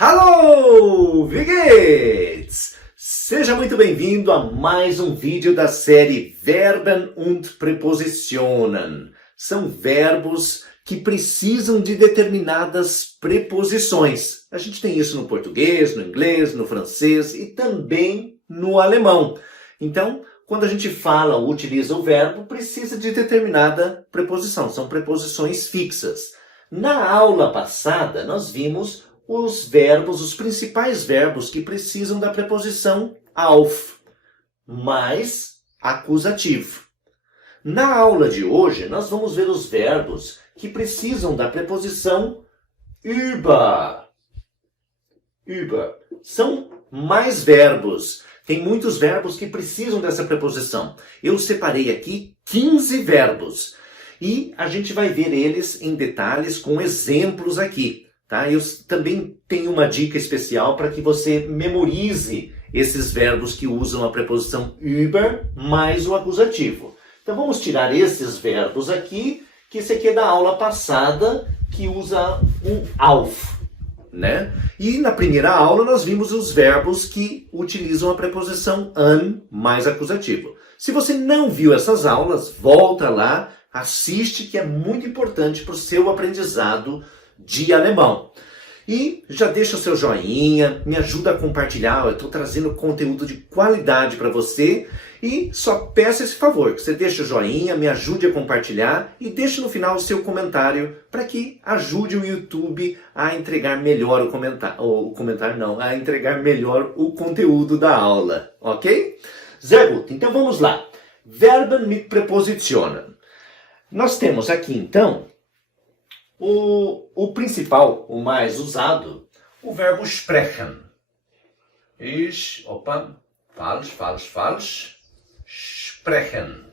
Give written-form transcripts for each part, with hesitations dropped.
Hallo, wie geht's? Seja muito bem-vindo a mais um vídeo da série Verben und Präpositionen. São verbos que precisam de determinadas preposições. A gente tem isso no português, no inglês, no francês e também no alemão. Então, quando a gente fala ou utiliza o verbo, precisa de determinada preposição. São preposições fixas. Na aula passada, nós vimos os verbos, os principais verbos que precisam da preposição auf, mais acusativo. Na aula de hoje, nós vamos ver os verbos que precisam da preposição über. Über. São mais verbos. Tem muitos verbos que precisam dessa preposição. Eu separei aqui 15 verbos. E a gente vai ver eles em detalhes com exemplos aqui. Tá? Eu também tenho uma dica especial para que você memorize esses verbos que usam a preposição über mais o acusativo. Então vamos tirar esses verbos aqui, que esse aqui é da aula passada, que usa um auf. Né? E na primeira aula nós vimos os verbos que utilizam a preposição an mais acusativo. Se você não viu essas aulas, volta lá, assiste, que é muito importante para o seu aprendizado de alemão. E já deixa o seu joinha, me ajuda a compartilhar, eu estou trazendo conteúdo de qualidade para você. E só peço esse favor, que você deixe o joinha, me ajude a compartilhar e deixe no final o seu comentário para que ajude o YouTube a entregar melhor a entregar melhor o conteúdo da aula, ok? Sehr gut, então vamos lá. Verben mit Präpositionen. Nós temos aqui então o principal, o mais usado, o verbo sprechen. Falsch. Sprechen.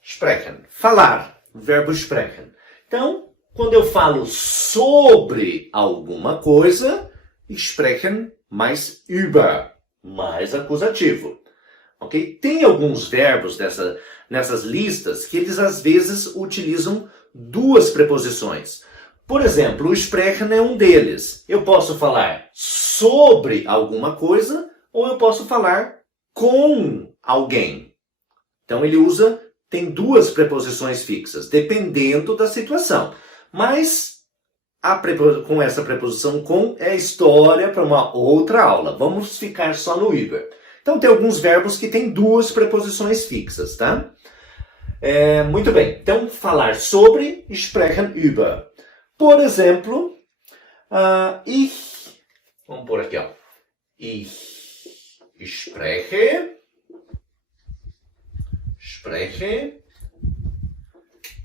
Sprechen. Falar. O verbo sprechen. Então, quando eu falo sobre alguma coisa, sprechen mais über, mais acusativo. Ok? Tem alguns verbos nessas listas que eles às vezes utilizam duas preposições. Por exemplo, o sprechen é um deles. Eu posso falar sobre alguma coisa ou eu posso falar com alguém. Então ele tem duas preposições fixas, dependendo da situação. Mas com essa preposição com é história para uma outra aula. Vamos ficar só no über. Então tem alguns verbos que têm duas preposições fixas, tá? Muito bem, então falar sobre, sprechen über. Por exemplo, vamos por aqui, ó. Ich spreche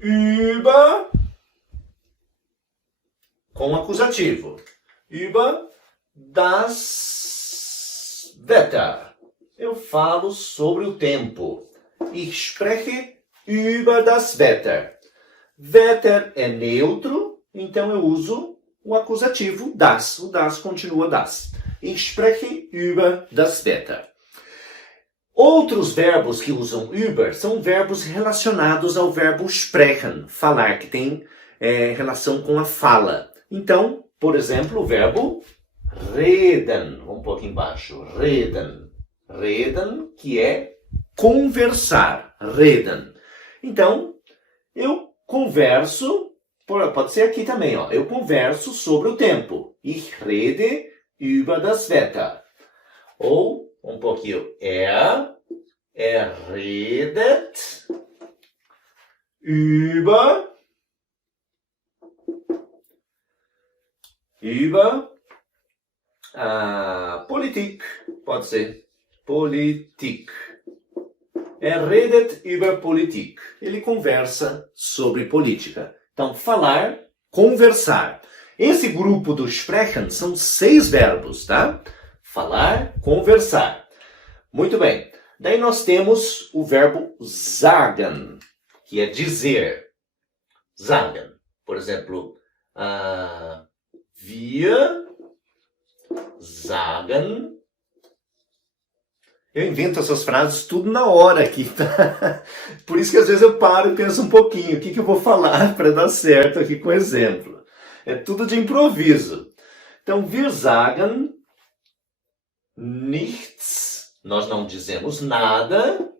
über, com acusativo, über das Wetter. Eu falo sobre o tempo. Ich spreche über das Wetter. Wetter é neutro, então eu uso o acusativo das. O das continua das. Ich spreche über das Wetter. Outros verbos que usam über são verbos relacionados ao verbo sprechen, falar, que tem relação com a fala. Então, por exemplo, o verbo reden. Vamos pôr aqui embaixo. Reden. Reden, que é conversar. Reden. Então, eu converso, pode ser aqui também, ó. Eu converso sobre o tempo. Ich rede über das Wetter. Ou, um pouquinho, er redet über a Politik. Pode ser. Politik. Er redet über Politik. Ele conversa sobre política. Então, falar, conversar. Esse grupo do sprechen são 6 verbos, tá? Falar, conversar. Muito bem. Daí nós temos o verbo sagen, que é dizer. Sagen. Por exemplo, wir sagen. Eu invento essas frases tudo na hora aqui, tá? Por isso que às vezes eu paro e penso um pouquinho. O que eu vou falar para dar certo aqui com o exemplo? É tudo de improviso. Então, wir sagen nichts, nós não dizemos nada,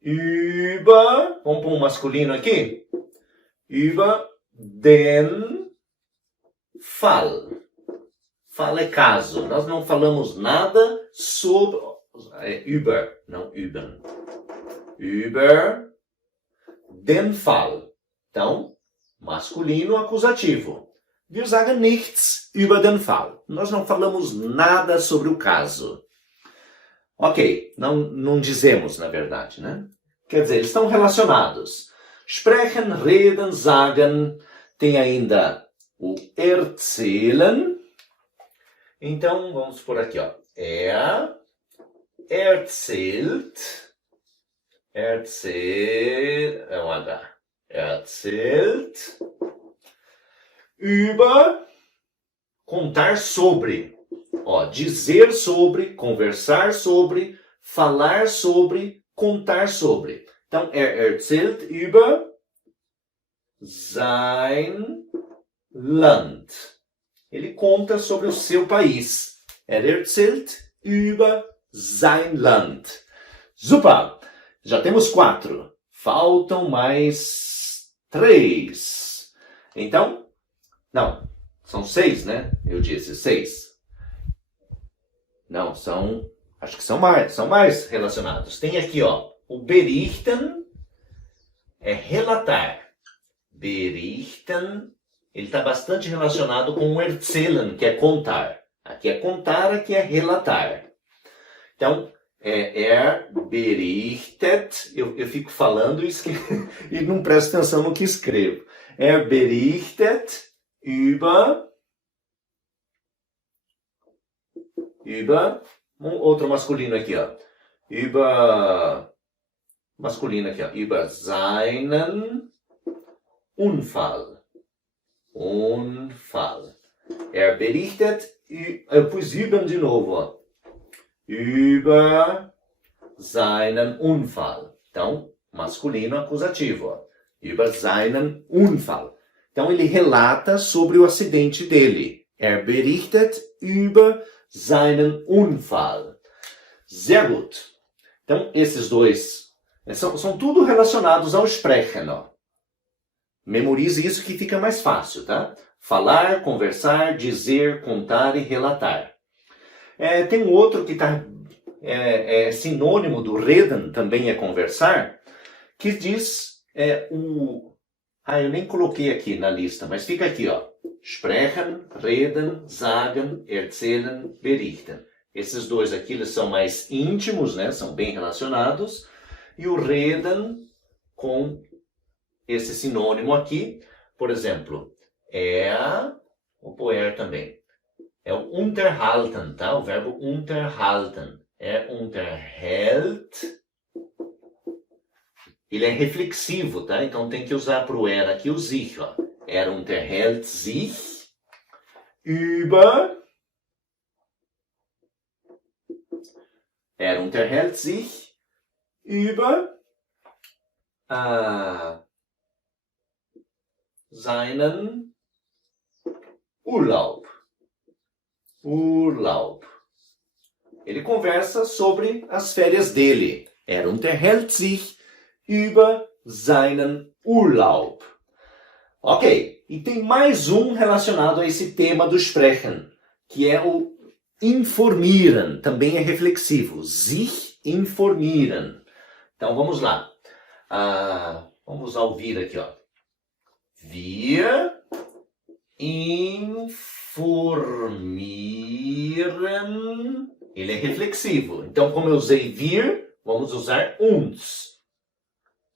über, vamos pôr um masculino aqui, über den Fall. Fall é caso, nós não falamos nada sobre, über, não üben, über den Fall. Então, masculino acusativo. Wir sagen nichts über den Fall. Nós não falamos nada sobre o caso. Ok, não dizemos, na verdade, né? Quer dizer, eles estão relacionados. Sprechen, reden, sagen. Tem ainda o erzählen. Então, vamos por aqui, ó. Er erzählt. É um H. Erzählt. Über, contar sobre. Ó, dizer sobre, conversar sobre, falar sobre, contar sobre. Então, erzählt über sein Land. Ele conta sobre o seu país. Erzählt über sein Land. Super! Já temos 4. Faltam mais 3. Então, não, são 6, né? Eu disse 6. Não, acho que são mais relacionados. Tem aqui, ó, o berichten é relatar. Berichten, ele está bastante relacionado com o erzählen, que é contar. Aqui é contar, aqui é relatar. Então, berichtet, eu fico falando e não presto atenção no que escrevo. Berichtet über outro masculino aqui, ó. Masculino aqui, ó. Über seinen Unfall. Berichtet, eu pus über de novo, ó. Über seinen Unfall. Então, masculino acusativo, ó. Über seinen Unfall. Então, ele relata sobre o acidente dele. Berichtet über seinen Unfall. Sehr gut. Então, esses dois são tudo relacionados ao sprechen. Ó. Memorize isso que fica mais fácil, tá? Falar, conversar, dizer, contar e relatar. Tem um outro que é sinônimo do reden, também é conversar, que diz eu nem coloquei aqui na lista, mas fica aqui, ó. Sprechen, reden, sagen, erzählen, berichten. Esses dois aqui eles são mais íntimos, né? São bem relacionados. E o reden com esse sinônimo aqui, por exemplo, vou pôr também. É o unterhalten, tá? O verbo unterhalten. Unterhält. Ele é reflexivo, tá? Então tem que usar para o aqui o sich, ó. Unterhält sich über. Unterhält sich über seinen Urlaub. Ele conversa sobre as férias dele. Unterhält sich über seinen Urlaub. Ok, e tem mais um relacionado a esse tema do Sprechen, que é o informieren, também é reflexivo. Sich informieren. Então vamos lá. Vamos ouvir aqui, ó. Wir informieren. Ele é reflexivo. Então, como eu usei wir, vamos usar uns.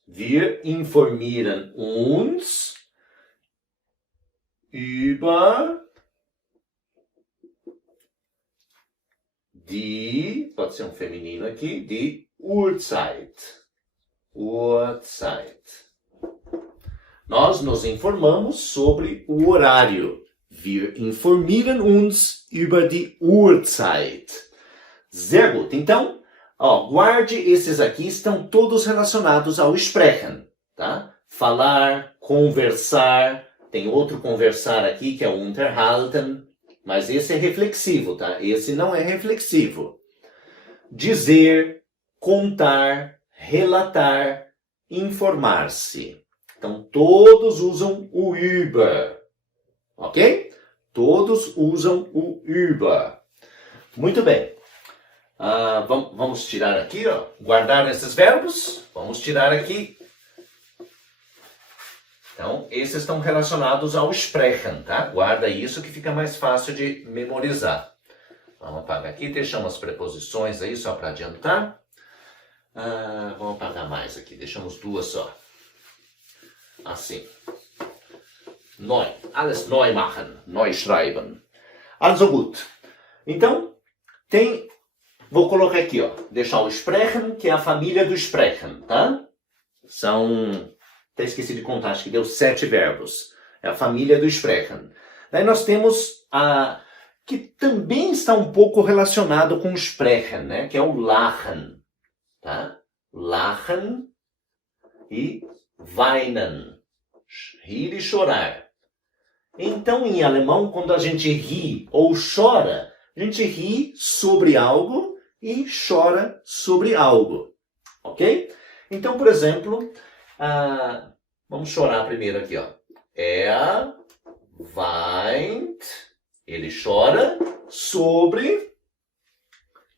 Wir informieren uns über die, pode ser um feminino aqui, die Uhrzeit. Nós nos informamos sobre o horário. Wir informieren uns über die Uhrzeit. Sehr gut. Então, ó, guarde esses aqui, estão todos relacionados ao sprechen, tá? Falar, conversar, Tem outro conversar aqui, que é o unterhalten, mas esse é reflexivo, tá? Esse não é reflexivo. Dizer, contar, relatar, informar-se. Então, todos usam o über, ok? Todos usam o über. Muito bem. Vamos tirar aqui, ó, guardar esses verbos. Vamos tirar aqui. Então, esses estão relacionados ao sprechen, tá? Guarda isso que fica mais fácil de memorizar. Vamos apagar aqui, deixamos as preposições aí só para adiantar. Vamos apagar mais aqui, deixamos duas só. Assim. Neu. Alles neu machen. Neu schreiben. Also gut. Então, vou colocar aqui, ó. Deixar o sprechen, que é a família do sprechen, tá? Até esqueci de contar, acho que deu 7 verbos. É a família do sprechen. Daí nós temos que também está um pouco relacionado com o sprechen, né? Que é o lachen, tá? Lachen e weinen. Rir e chorar. Então, em alemão, quando a gente ri ou chora, a gente ri sobre algo e chora sobre algo. Ok? Então, por exemplo, vamos chorar primeiro aqui, ó. Weint, ele chora sobre,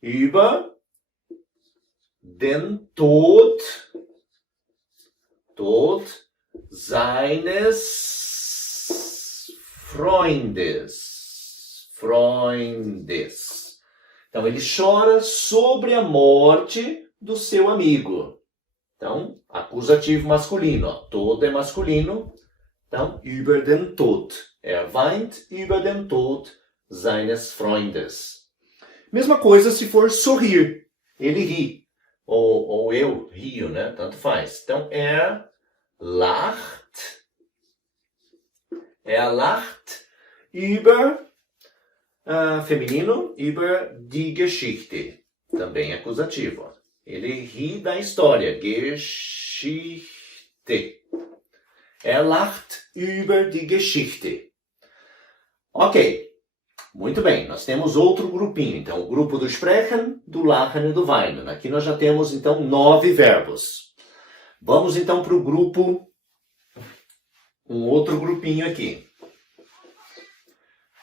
über den Tod seines Freundes. Então, ele chora sobre a morte do seu amigo. Então, acusativo masculino. Ó. Tod é masculino. Então, über den Tod. Weint über den Tod seines Freundes. Mesma coisa se for sorrir. Ele ri. Ou eu rio, né? Tanto faz. Então, lacht. Lacht über, feminino, über die Geschichte. Também acusativo. Ele ri da história. Geschichte. Lacht über die Geschichte. Ok. Muito bem. Nós temos outro grupinho. Então, o grupo do sprechen, do lachen e do weinen. Aqui nós já temos, então, 9 verbos. Vamos, então, para o grupo... Um outro grupinho aqui.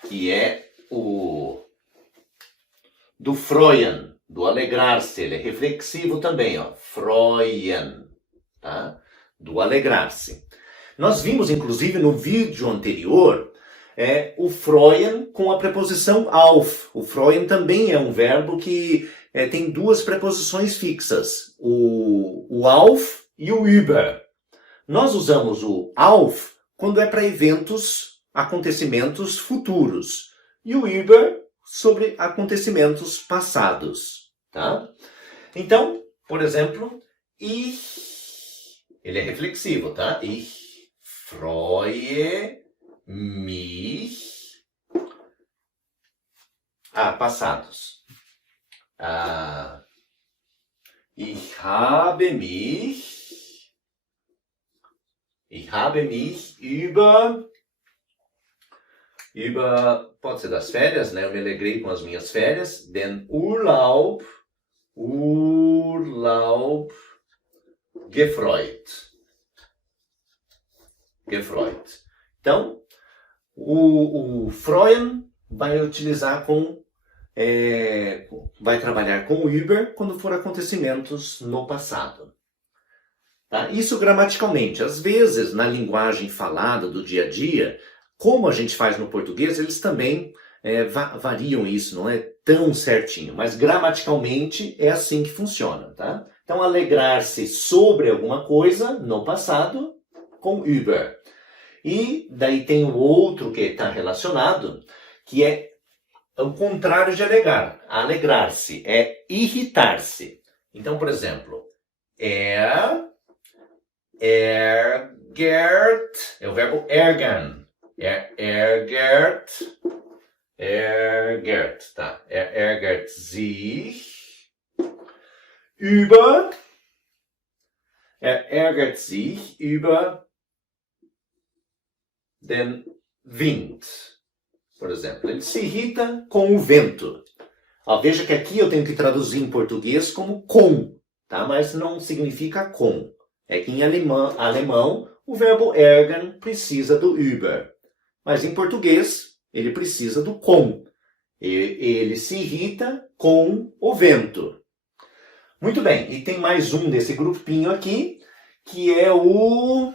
Que é o... do freuen. Do alegrar-se. Ele é reflexivo também, ó. Freuen. Tá? Do alegrar-se. Nós vimos, inclusive, no vídeo anterior, o freuen com a preposição auf. O freuen também é um verbo que tem 2 preposições fixas. O auf e o über. Nós usamos o auf quando é para eventos, acontecimentos futuros. E o über sobre acontecimentos passados. Tá? Então, por exemplo, ele é reflexivo, tá? Ich freue mich. Passados. Ich habe mich über, pode ser das férias, né? Eu me alegrei com as minhas férias. Den Urlaub gefreut. Então, o freuen vai utilizar vai trabalhar com o über quando for acontecimentos no passado. Tá? Isso gramaticalmente. Às vezes, na linguagem falada do dia a dia, como a gente faz no português, eles também variam isso, não é tão certinho. Mas gramaticalmente é assim que funciona. Tá? Então, alegrar-se sobre alguma coisa no passado com über. E daí tem o outro que está relacionado, que é o contrário de alegar. Alegrar-se é irritar-se. Então, por exemplo, ärgert, é o verbo ärgern. Ärgert, tá? Ärgert sich über, ärgert sich über den Wind. Por exemplo, ele se irrita com o vento. Ó, veja que aqui eu tenho que traduzir em português como com, tá? Mas não significa com. É que em alemão o verbo ärgern precisa do über. Mas em português ele precisa do com. Ele se irrita com o vento. Muito bem, e tem mais um desse grupinho aqui, que é o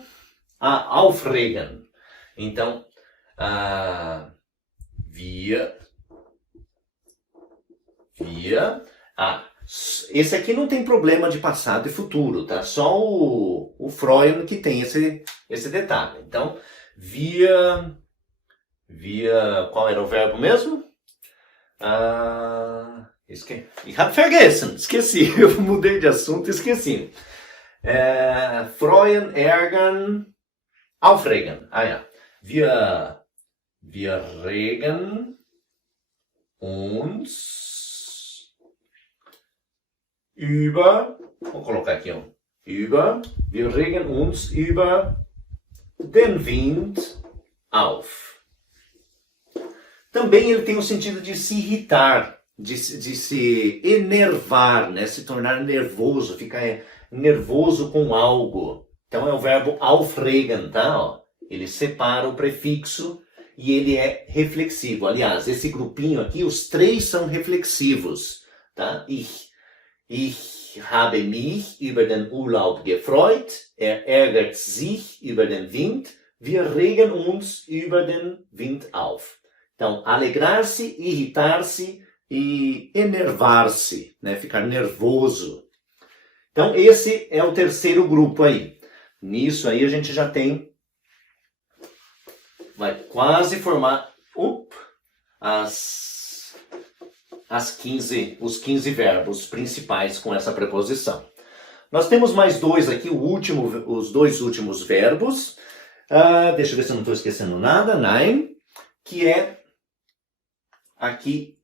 aufregen. Então, esse aqui não tem problema de passado e futuro, tá? Só o Freuen que tem esse detalhe. Então, qual era o verbo mesmo? Ich habe vergessen, esqueci, eu mudei de assunto e esqueci. Freuen, ärgern, aufregen. Wir regen uns über, vou colocar aqui wir regen uns über den Wind auf. Também ele tem o sentido de se irritar, de se enervar, né? Se tornar nervoso, ficar nervoso com algo. Então é o verbo aufregen, tá? Ó, ele separa o prefixo e ele é reflexivo. Aliás, esse grupinho aqui, os três são reflexivos, tá? Ich habe mich über den Urlaub gefreut. Ärgert sich über den Wind. Wir regen uns über den Wind auf. Então, alegrar-se, irritar-se e enervar-se, né? Ficar nervoso. Então, esse é o terceiro grupo aí. Nisso aí a gente já tem, vai quase formar os 15 verbos principais com essa preposição. Nós temos mais dois aqui, os dois últimos verbos. Deixa eu ver se eu não estou esquecendo nada. Nein, que é aqui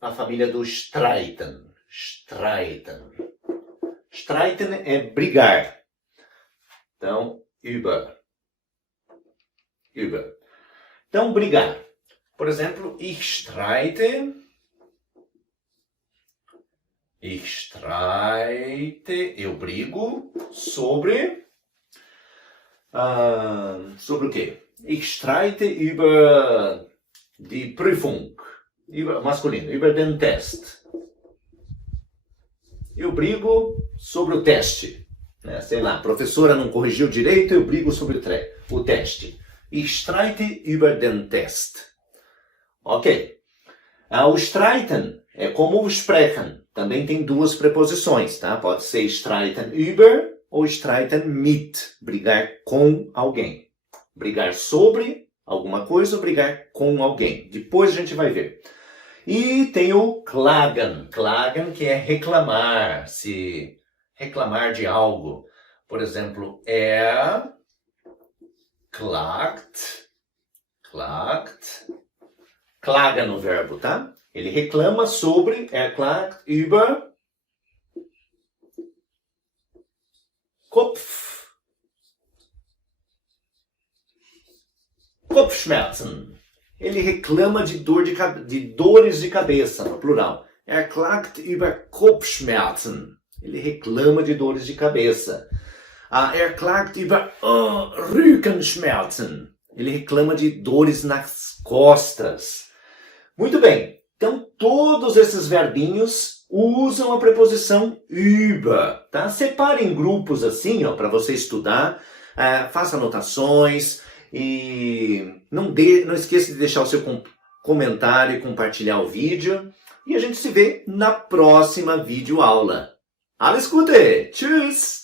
a família do streiten. Streiten é brigar. Então, über. Então, brigar. Por exemplo, ich streite, eu brigo sobre o quê? Ich streite über die Prüfung, masculino, über den Test. Eu brigo sobre o teste. Né? Sei lá, a professora não corrigiu direito, eu brigo sobre o teste. Ich streite über den Test. Ok. O streiten é como o sprechen. Também tem duas preposições, tá? Pode ser streiten über ou streiten mit. Brigar com alguém. Brigar sobre alguma coisa ou brigar com alguém. Depois a gente vai ver. E tem o klagen. Klagen, que é reclamar. Se reclamar de algo. Por exemplo, klagt. Klaga no verbo, tá? Ele reclama sobre, klagt über Kopfschmerzen. Ele reclama de dores de cabeça, no plural. Klagt über Kopfschmerzen. Ele reclama de dores de cabeça. Klagt über Rückenschmerzen. Ele reclama de dores nas costas. Muito bem. Então, todos esses verbinhos usam a preposição über, tá? Separe em grupos assim, ó, para você estudar. Faça anotações e não esqueça de deixar o seu comentário e compartilhar o vídeo. E a gente se vê na próxima videoaula. Alles Gute! Tschüss!